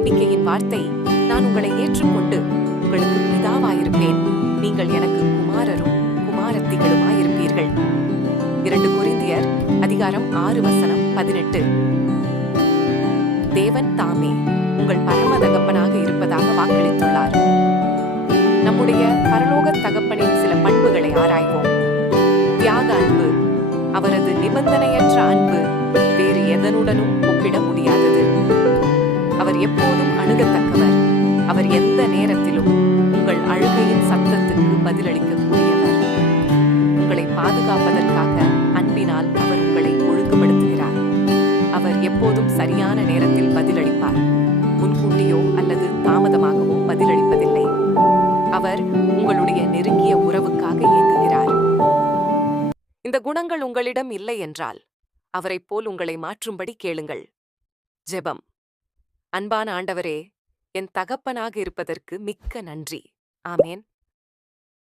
நம்பிக்கையின் வார்த்தை, நான் உங்களை ஏற்றுக்கொண்டு உங்களுக்கு பிதாவாயிருப்பேன், நீங்கள் எனக்கு குமாரரும் குமாரத்திகளுமாயிருப்பீர்கள். 2 கொரிந்தியர் அதிகாரம் 6:18. தேவன் தாமே உங்கள் பரம தகப்பனாக இருப்பதாக வாக்களித்துள்ளார். நம்முடைய பரலோக தகப்பனின் சில பண்புகளை ஆராய்வோம். தியாக அன்பு. அவரது நிபந்தனையற்ற அன்பு வேறு எதனுடனும் ஒப்பிட முடியாதது. அவர் எப்போதும் அணுகத்தக்கவர். அவர் எந்த நேரத்திலும் உங்கள் அழுகையின் சத்தத்துக்கு பதிலளிக்கக்கூடியவர். உங்களை பாதுகாப்பதற்காக அன்பினால் அவர் உங்களை ஒழுங்குபடுத்துகிறார். அவர் எப்போதும் சரியான நேரத்தில் பதிலளிப்பார். முன்கூட்டியோ அல்லது தாமதமாகவோ பதிலளிப்பதில்லை. அவர் உங்களுடைய நெருங்கிய உறவுக்காக இயங்குகிறார். இந்த குணங்கள் உங்களிடம் இல்லை என்றால் அவரைப் போல் உங்களை மாற்றும்படி கேளுங்கள். ஜெபம். அன்பான ஆண்டவரே, என் தகப்பனாக இருப்பதற்கு மிக்க நன்றி. ஆமேன்.